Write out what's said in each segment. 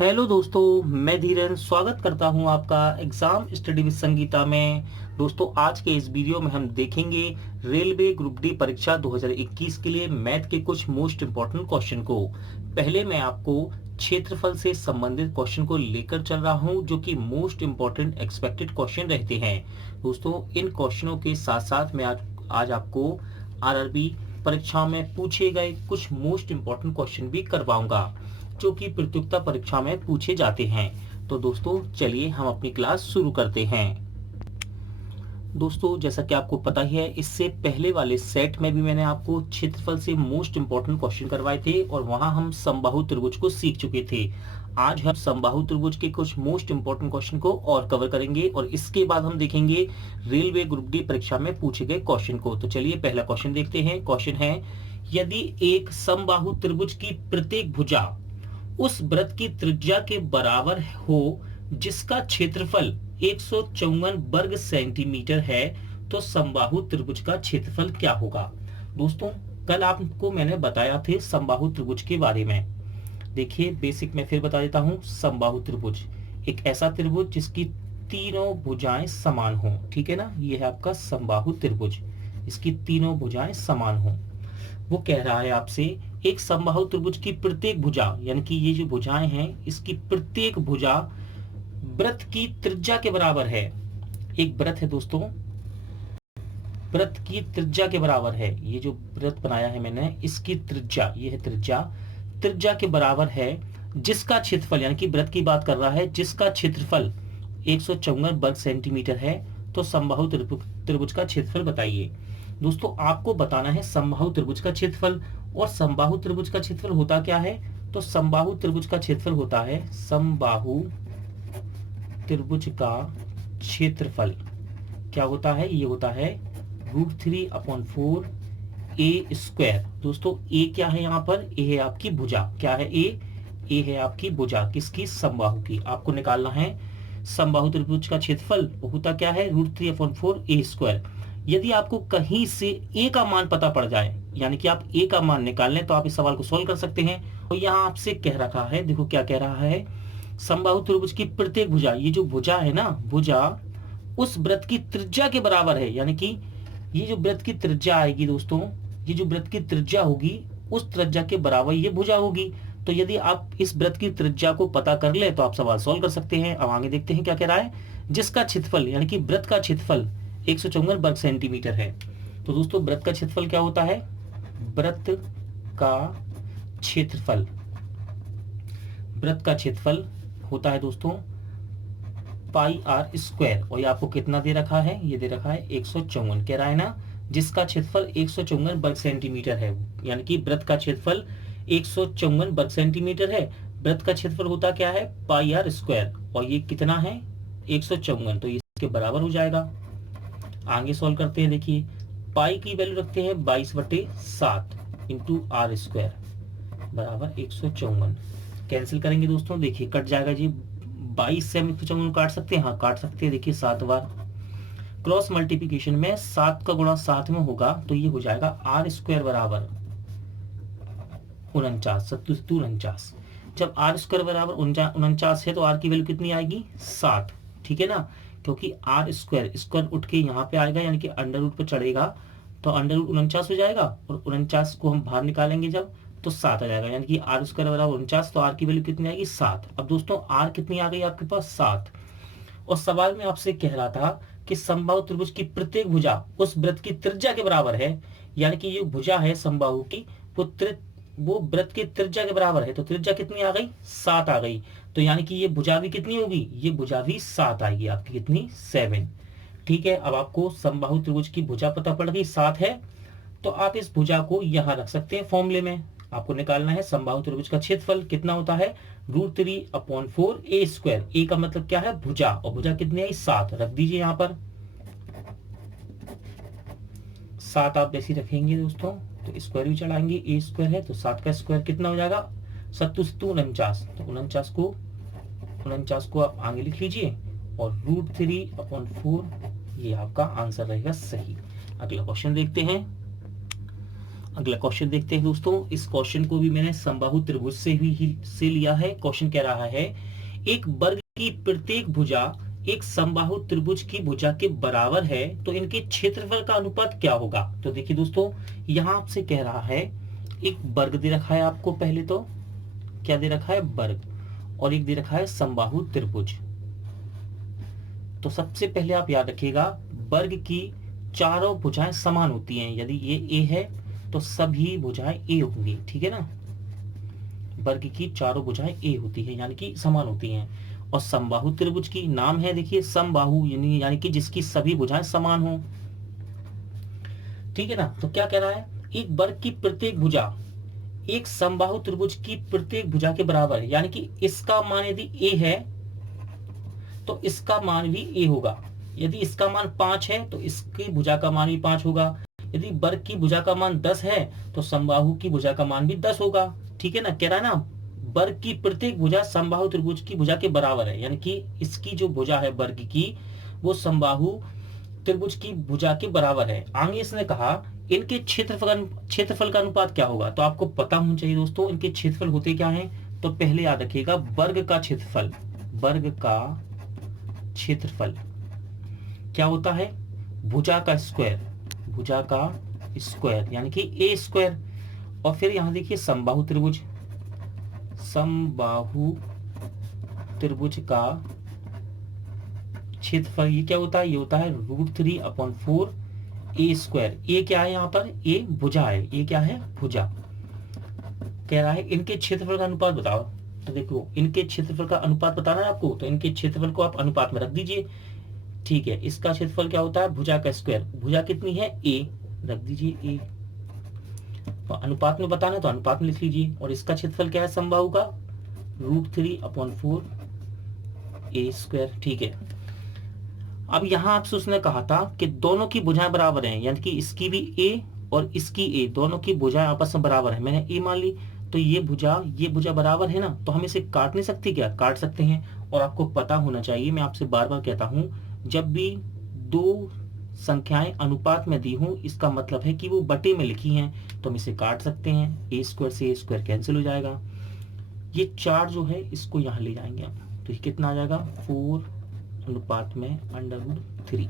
Hello दोस्तों, मैं धीरेन स्वागत करता हूं आपका एग्जाम स्टडी विद संगीता में। दोस्तों, आज के इस वीडियो में हम देखेंगे रेलवे ग्रुप डी परीक्षा 2021 के लिए मैथ के कुछ मोस्ट इंपॉर्टेंट क्वेश्चन को। पहले मैं आपको क्षेत्रफल से संबंधित क्वेश्चन को लेकर चल रहा हूं, जो कि मोस्ट इंपॉर्टेंट एक्सपेक्टेड क्वेश्चन रहते हैं। दोस्तों, इन क्वेश्चनों के साथ साथ मैं आज आपको आरआरबी परीक्षा में पूछे गए कुछ मोस्ट इंपॉर्टेंट क्वेश्चन भी करवाऊंगा, जो कि प्रतियोगिता परीक्षा में पूछे जाते हैं। तो दोस्तों, चलिए हम अपनी क्लास शुरू करते हैं। दोस्तों, जैसा कि आपको पता ही है, इससे पहले वाले सेट में भी मैंने आपको क्षेत्रफल से मोस्ट इंपॉर्टेंट क्वेश्चन करवाए थे और वहां हम समबाहु त्रिभुज को सीख चुके थे। आज हम समबाहु त्रिभुज के कुछ मोस्ट इंपॉर्टेंट क्वेश्चन को और कवर करेंगे और इसके बाद हम देखेंगे रेलवे ग्रुप डी परीक्षा में पूछे गए क्वेश्चन को। तो चलिए पहला क्वेश्चन देखते हैं। क्वेश्चन है, यदि एक समबाहु त्रिभुज की प्रत्येक भुजा उस वृत्त की त्रिज्या के बराबर हो जिसका क्षेत्रफल 154 वर्ग सेंटीमीटर है, तो समबाहु त्रिभुज का क्षेत्रफल क्या होगा। दोस्तों, कल आपको मैंने बताया थे समबाहु त्रिभुज के बारे में। देखिए, बेसिक में फिर बता देता हूं। समबाहु त्रिभुज एक ऐसा त्रिभुज जिसकी तीनों भुजाएं समान हो। ठीक है ना, ये है आपका समबाहु त्रिभुज, इसकी तीनों भुजाएं समान हो। वो कह रहा है आपसे, एक समबाहु त्रिभुज की प्रत्येक भुजा, यानी कि ये जो भुजाएं हैं, इसकी प्रत्येक भुजा वृत्त की त्रिज्या के बराबर है। एक वृत्त है दोस्तों, वृत्त की त्रिज्या के बराबर है। ये जो वृत्त बनाया है मैंने, इसकी त्रिज्या, ये है त्रिज्या, त्रिज्या के बराबर है, जिसका क्षेत्रफल, यानी कि वृत्त की बात कर रहा है, जिसका क्षेत्रफल 154 वर्ग सेंटीमीटर है। तो समबाहु त्रिभुज का क्षेत्रफल बताइए। दोस्तों, आपको बताना है समबाहु त्रिभुज का क्षेत्रफल। और समबाहु त्रिभुज का क्षेत्रफल होता क्या है? तो समबाहु त्रिभुज का क्षेत्रफल होता है, समबाहु त्रिभुज का क्षेत्रफल क्या होता है? ये होता है √3/4 a स्क्वायर। दोस्तों, ए क्या है यहाँ पर? ए है आपकी भुजा। क्या है ए? ए है आपकी भुजा, किसकी? समबाहु की। आपको निकालना है समबाहु त्रिभुज का क्षेत्रफल। होता क्या है? √3/4 a स्क्वायर। यदि आपको कहीं से ए का मान पता पड़ जाए, यानी कि आप ए का मान निकाल लें, तो आप इस सवाल को सॉल्व कर सकते हैं। और यहाँ आपसे कह रखा है, देखो क्या कह रहा है, समबाहु त्रिभुज की प्रत्येक भुजा, ये जो भुजा है ना, भुजा उस वृत्त की त्रिज्या के बराबर है। यानी कि ये जो वृत्त की त्रिज्या आएगी दोस्तों, ये जो वृत्त की त्रिज्या होगी, उस त्रिज्या के बराबर ये भुजा होगी। तो यदि आप इस वृत्त की त्रिज्या को पता कर ले, तो आप सवाल सॉल्व कर सकते हैं। अब आगे देखते हैं क्या कह रहा है। जिसका क्षेत्रफल, यानी कि वृत्त का क्षेत्रफल 154 वर्ग सेंटीमीटर है। तो दोस्तों, वृत्त का क्षेत्रफल क्या होता है? वृत्त का क्षेत्रफल, वृत्त का क्षेत्रफल होता है दोस्तों πr²। और ये आपको कितना दे रखा है? ये दे रखा है 154। कह रहा है ना, जिसका क्षेत्रफल 154 वर्ग सेंटीमीटर है, यानी कि वृत्त का क्षेत्रफल 154 वर्ग सेंटीमीटर है। वृत्त का क्षेत्रफल होता क्या है? πr²। और ये कितना है? 154। तो ये इसके बराबर हो जाएगा। आगे सॉल्व करते हैं। देखिए, पाई की वैल्यू रखते हैं 22/7 इंटू r² बराबर 154। कैंसिल करेंगे दोस्तों, देखिए कट जाएगा जी। 22 से हम 154 काट सकते हैं, हाँ काट सकते हैं। देखिए 7 बार क्रॉस मल्टीप्लीकेशन में 7 का गुणा 7 में होगा, तो ये हो जाएगा r² बराबर 49, 49। जब r² बराबर 49 है, तो r की वैल्यू कितनी आएगी? 7। ठीक है ना, क्योंकि r² उठ के यहाँ पे आएगा, यानी कि अंडर रूट पर चढ़ेगा, तो अंडर रूट 49 हो जाएगा। और 49 को हम बाहर निकालेंगे जब, तो 7 आ जाएगा, यानी कि r² बराबर 49। तो r की वैल्यू कितनी आएगी? 7। अब दोस्तों, r कितनी आ गई आपके पास? 7। और सवाल में आपसे कह रहा था कि समबाहु त्रिभुज की प्रत्येक भुजा उस वृत्त की त्रिज्या के बराबर है। यानी कि ये भुजा है समबाहु की, वो वृत्त की त्रिज्या के बराबर है। तो त्रिज्या कितनी आ गई? 7 आ गई। तो यानी कि ये भुजा भी कितनी होगी? ये भुजा भी 7 आएगी आपकी, कितनी? 7। ठीक है, अब आपको समबाहु त्रिभुज की भुजा पता पड़ गई, 7 है। तो आप इस भुजा को यहां रख सकते हैं फॉर्मूले में। आपको निकालना है समबाहु त्रिभुज का क्षेत्रफल कितना होता है? √3/4 a²। ए का मतलब क्या है? भुजा। और भुजा कितनी आई? 7। रख दीजिए यहाँ पर 7। आप जैसे रखेंगे दोस्तों, तो स्क्वायर भी चढ़ाएंगे, a² है, तो 7 का स्क्वायर कितना हो जाएगा? 7 7 49। तो 49 को आप आगे लिख लीजिए, और √3/4 ये आपका आंसर रहेगा सही। अगला क्वेश्चन देखते हैं। अगला क्वेश्चन देखते हैं दोस्तों। इस क्वेश्चन को भी मैंने समबाहु त्रिभुज से लिया है। क्वेश्चन कह रहा है एक वर्ग की प्रत्येक भुजा एक समबाहु त्रिभुज की भुजा के बराबर है तो इनके क्षेत्रफल का अनुपात क्या होगा। तो देखिए दोस्तों, यहाँ आपसे कह रहा है एक वर्ग दे रखा है आपको, पहले तो क्या दे रखा है, वर्ग, और एक दे रखा है समबाहु त्रिभुज। तो सबसे पहले आप याद रखिएगा वर्ग की चारों भुजाएं समान होती हैं। यदि ये ए है तो सभी भुजाएं ए होंगी, ठीक है ना। वर्ग की चारों भुजाएं ए होती है यानी कि समान होती हैं। और समबाहु त्रिभुज की नाम है, देखिए समबाहु, यानी कि जिसकी सभी भुजाएं समान हो, ठीक है ना। तो क्या कह रहा है, एक वर्ग की प्रत्येक भुजा एक समबाहु त्रिभुज की प्रत्येक भुजा के बराबर है, यानी कि इसका मान यदि ए है तो इसका मान भी ए होगा। यदि इसका मान 5 है तो इसकी भुजा का मान भी 5 होगा। यदि वर्ग की भुजा का मान 10 है तो समबाहु की भुजा का मान भी 10 होगा, ठीक है ना। कह रहा है ना वर्ग की प्रत्येक भुजा समबाहु त्रिभुज की भुजा के बराबर है, यानी कि इसकी जो भुजा है वर्ग की वो समबाहु त्रिभुज की भुजा के बराबर है। आगे इसने कहा इनके क्षेत्रफल का अनुपात क्या होगा। तो आपको पता होना चाहिए दोस्तों इनके क्षेत्रफल होते क्या हैं। तो पहले याद रखिएगा वर्ग का क्षेत्रफल, वर्ग का क्षेत्रफल क्या होता है, भुजा का स्क्वायर, भुजा का स्क्वायर यानी कि ए स्क्वायर। और फिर यहां देखिए समबाहु त्रिभुज, समबाहु त्रिभुज का क्षेत्रफल ये क्या होता है, ये होता है √3/4 ए स्क्वायर। ए क्या है यहाँ पर, ए भुजा है, ये क्या है, भुजा। कह रहा है इनके क्षेत्रफल का अनुपात बताओ। तो देखो इनके क्षेत्रफल का अनुपात बताना है आपको, तो इनके क्षेत्रफल को आप अनुपात में रख दीजिए, ठीक है। इसका क्षेत्रफल क्या होता है, भुजा का स्क्वायर, भुजा कितनी है ए, रख दीजिए ए। तो अनुपात में बताना है तो अनुपात में लिख लीजिए। और इसका क्षेत्रफल क्या है समबाहु का, √3/4 ए स्क्वायर, ठीक है। अब यहां आपसे उसने कहा था कि दोनों की भुजाएं बराबर हैं, यानी कि इसकी भी ए और इसकी ए, दोनों की भुजाएं आपस में बराबर है। मैंने ए मान ली तो ये भुजा बराबर है ना, तो हम इसे काट नहीं सकते क्या, काट सकते हैं। और आपको पता होना चाहिए, मैं आपसे बार बार कहता हूं, जब भी दो संख्याएं अनुपात में दी हूं इसका मतलब है कि वो बटे में लिखी हैं, तो हम इसे काट सकते हैं। ए स्क्वायर से ए स्क्वायर कैंसिल हो जाएगा। ये 4 जो है इसको यहाँ ले जाएंगे आप, तो ये कितना आ जाएगा, 4 अनुपात में √3।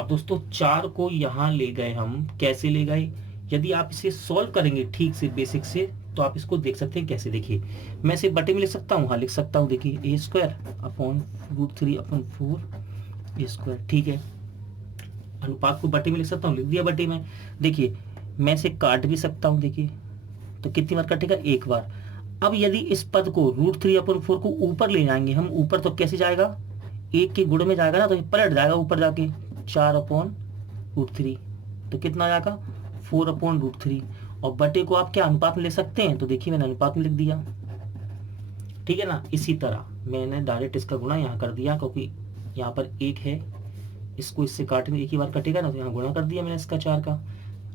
अब दोस्तों 4 को यहाँ ले गए हम, कैसे ले गए, यदि आप इसे सॉल्व करेंगे ठीक से बेसिक से तो आप इसको देख सकते हैं कैसे। देखिए मैं इसे बटे में लिख सकता हूँ, हाँ लिख सकता हूँ। देखिए ए स्क्वायर अपॉन √3/4 ए स्क्वायर, ठीक है। अनुपात को बटे में लिख सकता हूँ, लिख दिया बटे में। देखिए मैं इसे काट भी सकता हूँ, देखिए तो कितनी बार कटेगा, एक बार। अब यदि इस पद को √3/4 को ऊपर ले जाएंगे हम, ऊपर तो कैसे जाएगा, एक के गुण में जाएगा ना, तो ये पलट जाएगा ऊपर जाके 4/√3, तो कितना आ जाएगा 4/√3। और बटे को आप क्या अनुपात में ले सकते हैं, तो देखिए मैंने अनुपात में लिख दिया, ठीक है ना। इसी तरह मैंने डायरेक्ट इसका गुणा यहाँ कर दिया, क्योंकि यहाँ पर 1 है, इसको इससे काटने एक ही बार कटेगा ना, तो यहाँ गुणा कर दिया मैंने इसका 4 का।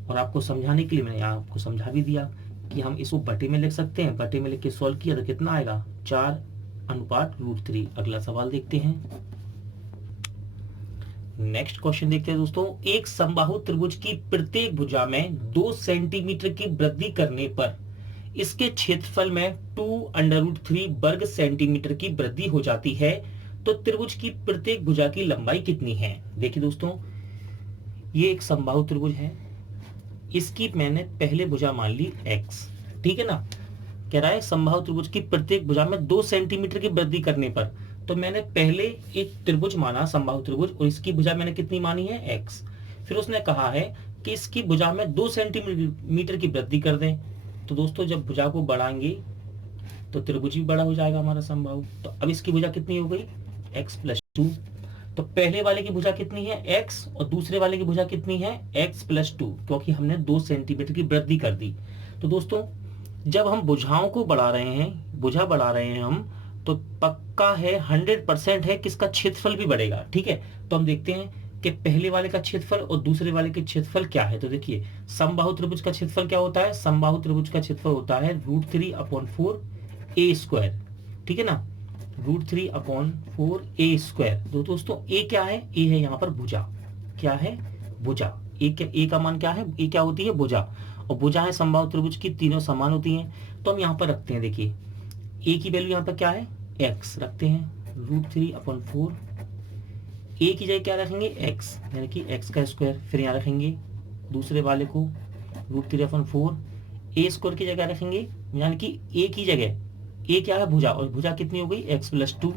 और आपको समझाने के लिए मैंने यहाँ आपको समझा भी दिया कि हम इसको बटे में लिख सकते हैं। बटे में लिख के सॉल्व किया तो कितना आएगा, 4/√3। अगला सवाल देखते हैं। नेक्स्ट क्वेश्चन देखते हैं दोस्तों। एक समबाहु त्रिभुज की प्रत्येक भुजा में 2 सेंटीमीटर की वृद्धि करने पर इसके क्षेत्रफल में 2√3 वर्ग सेंटीमीटर की वृद्धि हो जाती है, तो त्रिभुज की प्रत्येक भुजा की लंबाई कितनी है। देखिए दोस्तों ये एक समबाहु त्रिभुज है, इसकी मैंने पहले भुजा मान ली x, ठीक है ना। कह रहा है समबाहु त्रिभुज की प्रत्येक भुजा में 2 सेंटीमीटर की वृद्धि करने पर, तो मैंने पहले एक त्रिभुज माना समबाहु त्रिभुज, और इसकी भुजा मैंने कितनी मानी है x। फिर उसने कहा है कि इसकी भुजा में 2 सेंटीमीटर की वृद्धि कर दें। तो दोस्तों जब भुजा को बढ़ाएंगे तो त्रिभुज भी बड़ा हो जाएगा हमारा समबाहु। तो अब इसकी भुजा कितनी हो गई, x+2। तो पहले वाले की भुजा कितनी है x, और दूसरे वाले की भुजा कितनी है x+2, क्योंकि हमने 2 सेंटीमीटर की वृद्धि कर दी। तो दोस्तों जब हम भुजाओं को बढ़ा रहे हैं, भुजा बढ़ा रहे हैं हम, तो पक्का है 100% है कि इसका क्षेत्रफल भी बढ़ेगा, ठीक है। तो हम देखते हैं कि पहले वाले का क्षेत्रफल और दूसरे वाले के क्षेत्रफल क्या है। तो देखिए समबाहु त्रिभुज का क्षेत्रफल क्या होता है, समबाहु त्रिभुज का क्षेत्रफल होता है √3/4 ए स्क्वायर, ठीक है ना, √3/4 ए स्क्वायर। तो दोस्तों ए क्या है, ए है यहाँ पर भुजा, क्या है, भुजा। ए का मान क्या है, ए क्या होती है, भुजा। और भुजाएं समबाहु त्रिभुज की तीनों समान होती हैं। तो हम यहाँ पर रखते हैं, देखिए ए की वैल्यू यहाँ पर क्या है, एक्स रखते हैं, √3/4। ए की जगह क्या रखेंगे, एक्स, यानी कि एक्स का स्क्वायर। फिर यहाँ रखेंगे दूसरे वाले को √3/4। ए स्क्वायर की जगह रखेंगे, यानी कि ए की जगह, ए क्या है, भुजा, और भुजा कितनी हो गई, x+2।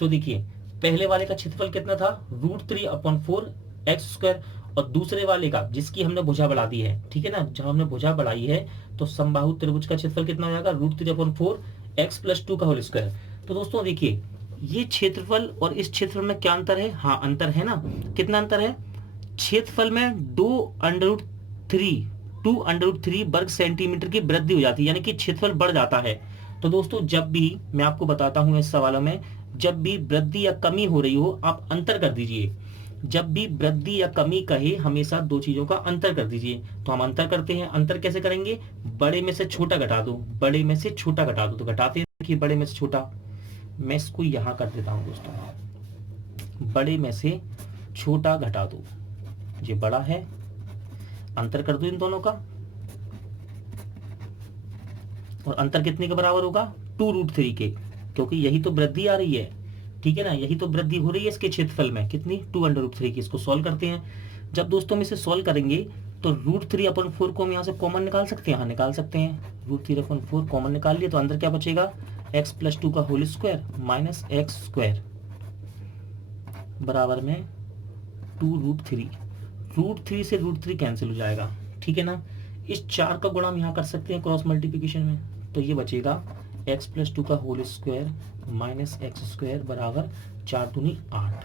तो देखिए पहले वाले का क्षेत्रफल कितना था, √3/4 x², और दूसरे वाले का जिसकी हमने भुजा बढ़ा दी है, ठीक है ना, जहां हमने भुजा बढ़ाई है, तो समबाहु त्रिभुज का क्षेत्रफल कितना हो जाएगा, √3/4 x+2 का होल स्क्वायर। तो दोस्तों देखिए ये क्षेत्रफल और इस क्षेत्रफल में क्या अंतर है, हाँ अंतर है ना, कितना अंतर है, क्षेत्रफल में 2√3 वर्ग सेंटीमीटर की वृद्धि हो जाती है, यानी कि क्षेत्रफल बढ़ जाता है। तो दोस्तों जब भी मैं आपको बताता हूं इस सवालों में, जब भी वृद्धि या कमी हो रही हो आप अंतर कर दीजिए। जब भी वृद्धि या कमी कहे हमेशा दो चीजों का अंतर कर दीजिए। तो हम अंतर करते हैं, अंतर कैसे करेंगे, बड़े में से छोटा घटा दो, बड़े में से छोटा घटा दो। तो घटाते हैं कि बड़े में से छोटा, मैं इसको यहां कर देता हूं दोस्तों, बड़े में से छोटा घटा दो, ये बड़ा है, अंतर कर दो इन दोनों का, और अंतर कितने के बराबर होगा, 2√3 के, क्योंकि यही तो वृद्धि आ रही है, ठीक है ना, यही तो वृद्धि हो रही है इसके क्षेत्रफल में, कितनी, 2√3 की। इसको सॉल्व करते हैं। जब दोस्तों हम इसे सॉल्व करेंगे तो √3/4 को हम यहाँ से कॉमन निकाल सकते हैं, हाँ निकाल सकते हैं, √3/4 कॉमन निकाल लिए तो अंदर क्या बचेगा, x+2 का होल स्क्वायर माइनस x² बराबर में 2√3। √3 से √3 कैंसिल हो जाएगा, ठीक है ना। इस 4 का गुणा हम यहाँ कर सकते हैं क्रॉस मल्टीप्लिकेशन में, तो ये बचेगा x+2 का होल स्क्वायर माइनस x² बराबर 4 दूनी 8।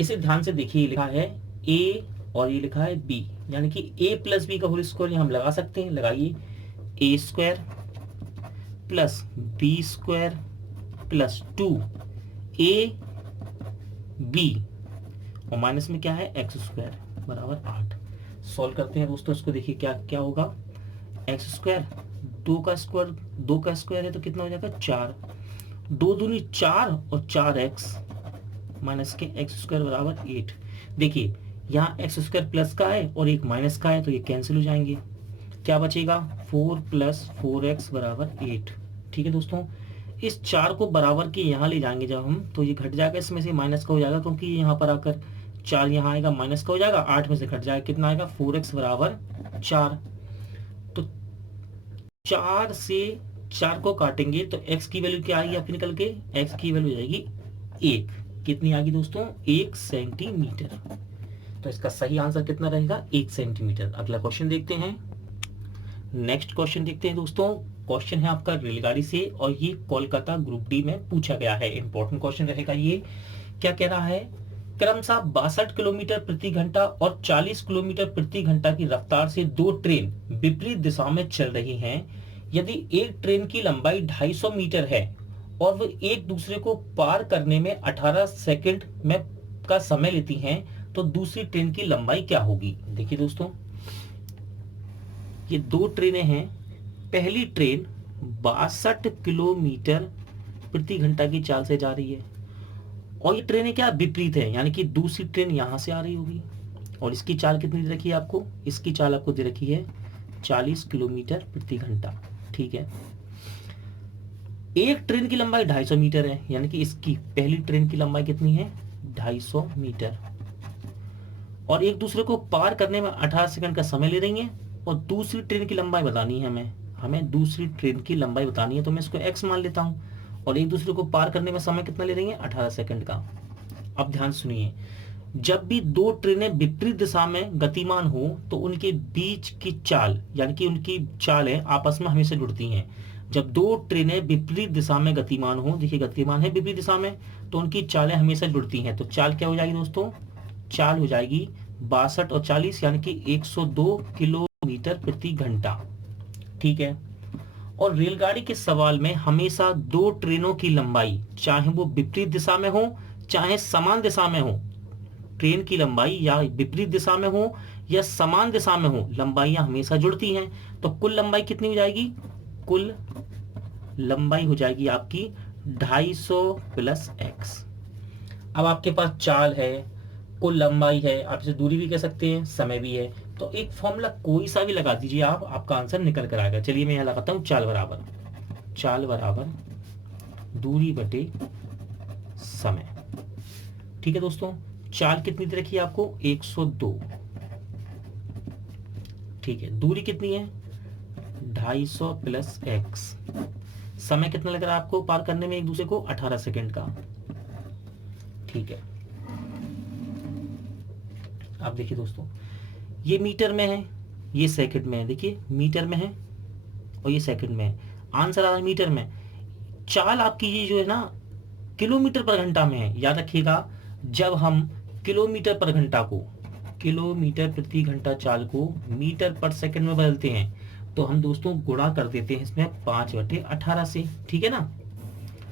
इसे ध्यान से देखिए, लिखा है a और ये लिखा है b, यानी कि a+b का होल स्क्वायर हम लगा सकते हैं, लगाइए, a² plus b² plus 2ab, और माइनस में क्या है, x² बराबर 8। सॉल्व करते हैं दोस्तों इसको, देखिए क्या क्या होगा, x², 2 का स्क्वायर है तो कितना हो जाएगा, 4, 2 दूनी 4 और 4x माइनस के x² बराबर 8। देखिए यहाँ x² प्लस का है और एक माइनस का है, तो ये कैंसिल हो जाएंगे, क्या बचेगा, 4 + 4x बराबर 8। ठीक है दोस्तों, इस 4 को बराबर के यहाँ ले जाएंगे जब हम, तो ये घट जाएगा, इसमें से माइनस का हो जाएगा, क्योंकि यहाँ पर आकर 4 यहाँ आएगा, माइनस का हो जाएगा, 8 में से घट जाएगा, कितना आएगा, 4x बराबर 4। तो 4 से 4 को काटेंगे तो x की वैल्यू क्या आएगी आपकी निकल के, x की वैल्यू हो जाएगी 1, कितनी आएगी दोस्तों, 1 सेंटीमीटर। तो इसका सही आंसर कितना रहेगा, 1 सेंटीमीटर। अगला क्वेश्चन देखते हैं, नेक्स्ट क्वेश्चन देखते हैं दोस्तों। क्वेश्चन है आपका रेलगाड़ी से, और ये कोलकाता ग्रुप डी में पूछा गया है, इंपॉर्टेंट क्वेश्चन रहेगा ये। क्या कह रहा है, क्रमशः 62 किलोमीटर प्रति घंटा और 40 किलोमीटर प्रति घंटा की रफ्तार से 2 ट्रेन विपरीत दिशा में चल रही हैं। यदि एक ट्रेन की लंबाई 250 मीटर है और वे एक दूसरे को पार करने में 18 सेकंड में का समय लेती हैं, तो दूसरी ट्रेन की लंबाई क्या होगी। देखिए दोस्तों, ये 2 ट्रेनें हैं, पहली ट्रेन 62 किलोमीटर प्रति घंटा की चाल से जा रही है, और ये ट्रेनें क्या विपरीत है, यानी कि दूसरी ट्रेन यहां से आ रही होगी, और इसकी चाल कितनी दे रखी है आपको, इसकी चाल आपको दे रखी है 40 किलोमीटर प्रति घंटा। ठीक है, एक ट्रेन की लंबाई 250 मीटर है, यानी कि इसकी पहली ट्रेन की लंबाई कितनी है, 250 मीटर, और एक दूसरे को पार करने में 18 सेकंड का समय ले रही है, और दूसरी ट्रेन की लंबाई बतानी है हमें दूसरी ट्रेन की लंबाई बतानी है, तो मैं इसको x मान लेता हूं, और एक दूसरे को पार करने में समय कितना ले रही है, 18 सेकंड का। अब ध्यान सुनिए, जब भी 2 ट्रेनें विपरीत दिशा में गतिमान हो तो उनके बीच की चाल, यानी कि उनकी चालें आपस में हमेशा जुड़ती हैं। जब 2 ट्रेनें विपरीत दिशा में गतिमान हो, देखिए गतिमान है विपरीत दिशा में, तो उनकी चालें हमेशा जुड़ती हैं। तो चाल क्या हो जाएगी दोस्तों, चाल हो जाएगी 62 और 40, यानी कि 102 किलोमीटर प्रति घंटा। ठीक है, और रेलगाड़ी के सवाल में हमेशा 2 ट्रेनों की लंबाई, चाहे वो विपरीत दिशा में हो चाहे समान दिशा में हो, ट्रेन की लंबाई या विपरीत दिशा में हो या समान दिशा में हो, लंबाइयां हमेशा जुड़ती हैं। तो कुल लंबाई कितनी हो जाएगी, कुल लंबाई हो जाएगी आपकी 250 + x। अब आपके पास चाल है, कुल लंबाई है, आप इसे दूरी भी कह सकते हैं, समय भी है, तो एक फॉर्मूला कोई सा भी लगा दीजिए आप, आपका आंसर निकल कर आएगा। चलिए मैं यहाँ लगाता हूँ चाल बराबर दूरी बटे समय। ठीक है दोस्तों, चाल कितनी दे रखी है आपको? 102। ठीक है, दूरी कितनी है? 250 प्लस x। समय कितना लग रहा है आपको पार करने में एक दूसरे को? 18 सेकेंड का। ठीक है, अब देखिए दोस्तों, ये मीटर में है, ये सेकंड में है। देखिए मीटर में है और ये सेकंड में है, आंसर आ रहा है मीटर में। चाल आपकी ये जो है ना किलोमीटर पर घंटा में है। याद रखिएगा, जब हम किलोमीटर पर घंटा को, किलोमीटर प्रति घंटा चाल को मीटर पर सेकंड में बदलते हैं तो हम दोस्तों गुणा कर देते हैं इसमें 5/18 से। ठीक है ना,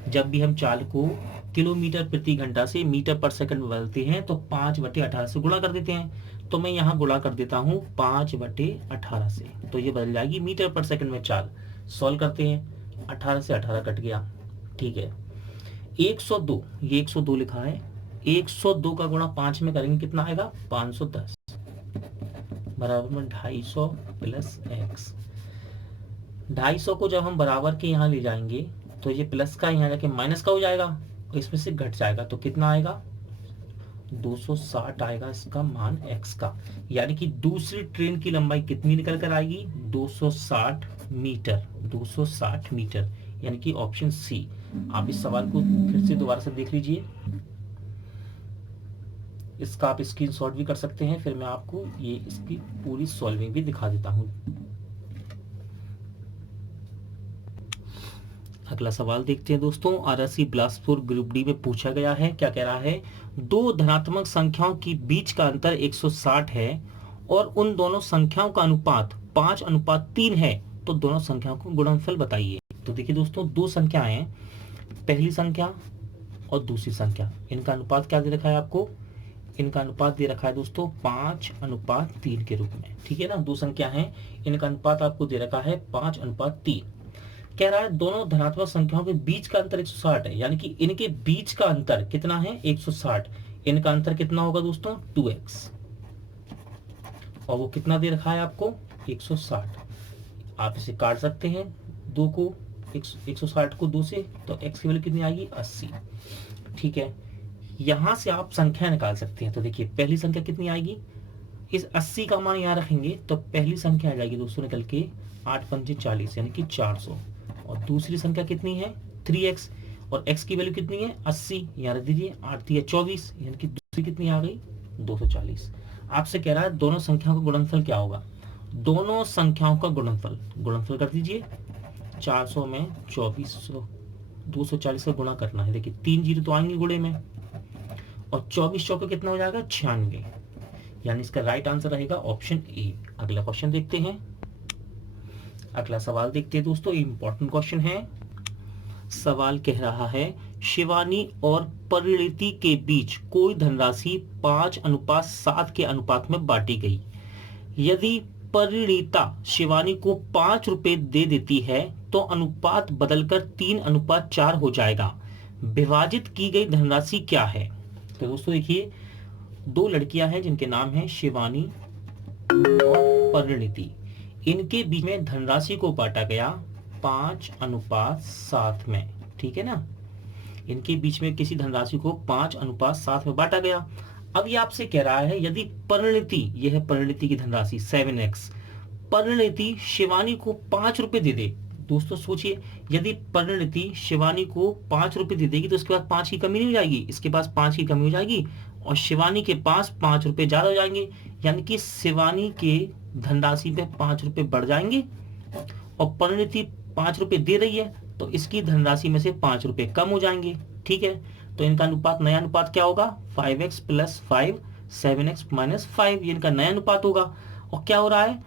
जब भी हम चाल को किलोमीटर प्रति घंटा से मीटर पर सेकंड में बदलते हैं तो 5/18 से गुणा कर देते हैं। तो मैं यहाँ गुणा कर देता हूँ 5/18 से, तो ये बदल जाएगी मीटर पर सेकंड में चाल। सॉल्व करते हैं, 18 से 18 कट गया। ठीक है, 102, ये 102 लिखा है, 102 का गुणा 5 में करेंगे कितना आएगा? 510 बराबर में 250 प्लस x। 250 को जब हम बराबर के यहाँ ले जाएंगे तो ये प्लस का यहाँ जाके माइनस का हो जाएगा, इसमें से घट जाएगा तो कितना आएगा? 260 आएगा इसका मान x का। यानी कि दूसरी ट्रेन की लंबाई कितनी निकल कर आएगी? 260 मीटर। 260 मीटर, यानी कि ऑप्शन सी। आप इस सवाल को फिर से दोबारा से देख लीजिए, इसका आप स्क्रीनशॉट भी कर सकते हैं, फिर मैं आपको ये इसकी पूरी सॉल्विंग भी दिखा देता हूं। अगला सवाल देखते हैं दोस्तों। आरएससी बिलासपुर ग्रुप डी में पूछा गया है, क्या कह रहा है? दो धनात्मक संख्याओं के बीच का अंतर 160 है और उन दोनों संख्याओं का अनुपात 5:3 है, तो दोनों संख्याओं को गुणनफल बताइए। तो देखिए दोस्तों, दो संख्याएं हैं, पहली संख्या और दूसरी संख्या, इनका अनुपात क्या दे रखा है आपको? इनका अनुपात दे रखा है दोस्तों 5:3 के रूप में। ठीक है ना, दो संख्या हैं, इनका अनुपात आपको दे रखा है 5:3। कह रहा है दोनों धनात्मक संख्याओं के बीच का अंतर 160 है, यानी कि इनके बीच का अंतर कितना है? 160। इनका अंतर कितना होगा दोस्तों? 2x। और वो कितना दे रखा है आपको? 160। आप इसे काट सकते हैं, 2 को 160 को 2 से, तो x की वैल्यू कितनी आएगी? 80। ठीक है, यहां से आप संख्या निकाल सकते हैं। तो देखिए पहली संख्या कितनी आएगी? इस 80 का मान यहां रखेंगे तो पहली संख्या आ जाएगी दोस्तों निकल के 8×5 = 40, यानी कि 400। और दूसरी संख्या कितनी है? 3x, और x की वैल्यू कितनी है? 80, यहाँ रख दीजिए, 8×3 = 24, यानी कि दूसरी कितनी आ गई? 240। आपसे कह रहा है दोनों संख्याओं का गुणनफल क्या होगा? दोनों संख्याओं का गुणनफल कर दीजिए। 400 में 240 का गुणा करना है। देखिए 3 जीरो तो आएंगे गुणे में, और 24 चौके कितना हो जाएगा? 96, यानी इसका राइट आंसर रहेगा ऑप्शन ए। अगला क्वेश्चन देखते हैं, अगला सवाल देखते हैं दोस्तों, इंपॉर्टेंट क्वेश्चन है। सवाल कह रहा है शिवानी और परिणीति के बीच कोई धनराशि 5:7 के अनुपात में बांटी गई। यदि परिणीता शिवानी को 5 रुपए दे देती है तो अनुपात बदलकर 3:4 हो जाएगा। विभाजित की गई धनराशि क्या है? तो दोस्तों देखिए, दो लड़कियां हैं जिनके नाम है शिवानी और परिणीति। इनके बीच में धनराशि को बांटा गया 5:7 में। ठीक है ना, इनके बीच में किसी धनराशि को 5:7 में बांटा गया। अब ये आपसे कह रहा है यदि परिणीति, यह है परिणीति की धनराशि 7x, परिणीति शिवानी को 5 रुपए दे दे। दोस्तों सोचिए, यदि परिणीति शिवानी को 5 रुपए दे देगी तो उसके बाद 5 की कमी नहीं हो जाएगी, इसके पास 5 की कमी हो जाएगी और शिवानी के पास 5 रुपए ज्यादा हो जाएंगे, यानी कि शिवानी के धनराशि पे 5 रुपए बढ़ जाएंगे और परिणीति 5 रुपए दे रही है तो इसकी धनराशि में से 5 रुपए कम हो जाएंगे। ठीक है, तो इनका अनुपात, नया अनुपात क्या होगा? 5x + 5, 7x - 5, ये इनका नया अनुपात होगा। और क्या हो रहा है,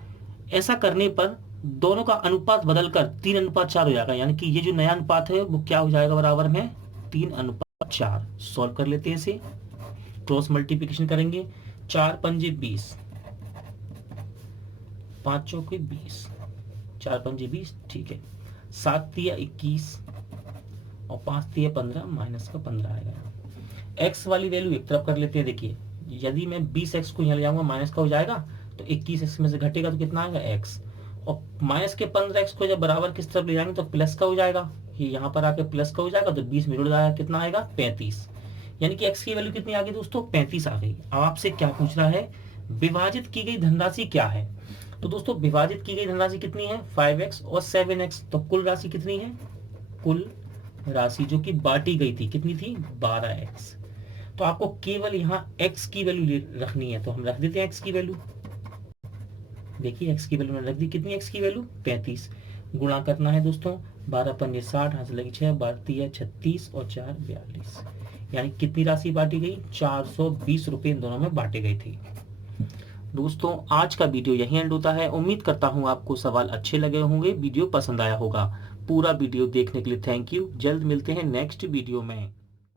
ऐसा करने पर दोनों का अनुपात बदलकर 3:4 हो जाएगा, यानी कि ये जो नया अनुपात है वो क्या हो जाएगा? बराबर में 3:4। सॉल्व कर लेते हैं इसे, क्रॉस मल्टीप्लिकेशन करेंगे। 4×5 = 20, 5 चौके 20, 4×5 = 20। ठीक है, 7×3 = 21 और 5×3 = 15, माइनस का 15 आएगा। x वाली वैल्यू एक तरफ कर लेते हैं। देखिए यदि मैं 20x को यहाँ ले जाऊंगा माइनस का हो जाएगा, तो 21 x में से घटेगा तो कितना आएगा x, और माइनस के 15x को जब बराबर किस तरफ ले जाएंगे तो प्लस का हो जाएगा, ये यहाँ पर आके प्लस का हो जाएगा, तो 20 में जुड़ जाएगा, कितना आएगा 35। यानी कि x की वैल्यू कितनी आ गई दोस्तों 35 आ गई। अब आपसे क्या पूछ रहा है, विभाजित की गई धनराशि क्या है। तो दोस्तों विभाजित की गई धनराशि कितनी है 5x और 7x, तो कुल राशि कितनी है, कुल राशि जो कि बांटी गई थी कितनी थी 12x। तो आपको केवल यहाँ x की वैल्यू रखनी है, तो हम रख देते हैं x की वैल्यू। देखिए x की वैल्यू मैंने रख दी, कितनी x की वैल्यू 35। गुणा करना है दोस्तों, 12 पंजे 60, हाथ लगी 6, 12 36 और 4 42। यानी कितनी राशि बांटी गई 420 रुपए इन दोनों में बांटे गए थे। दोस्तों आज का वीडियो यहीं एंड होता है। उम्मीद करता हूँ आपको सवाल अच्छे लगे होंगे, वीडियो पसंद आया होगा। पूरा वीडियो देखने के लिए थैंक यू। जल्द मिलते हैं नेक्स्ट वीडियो में।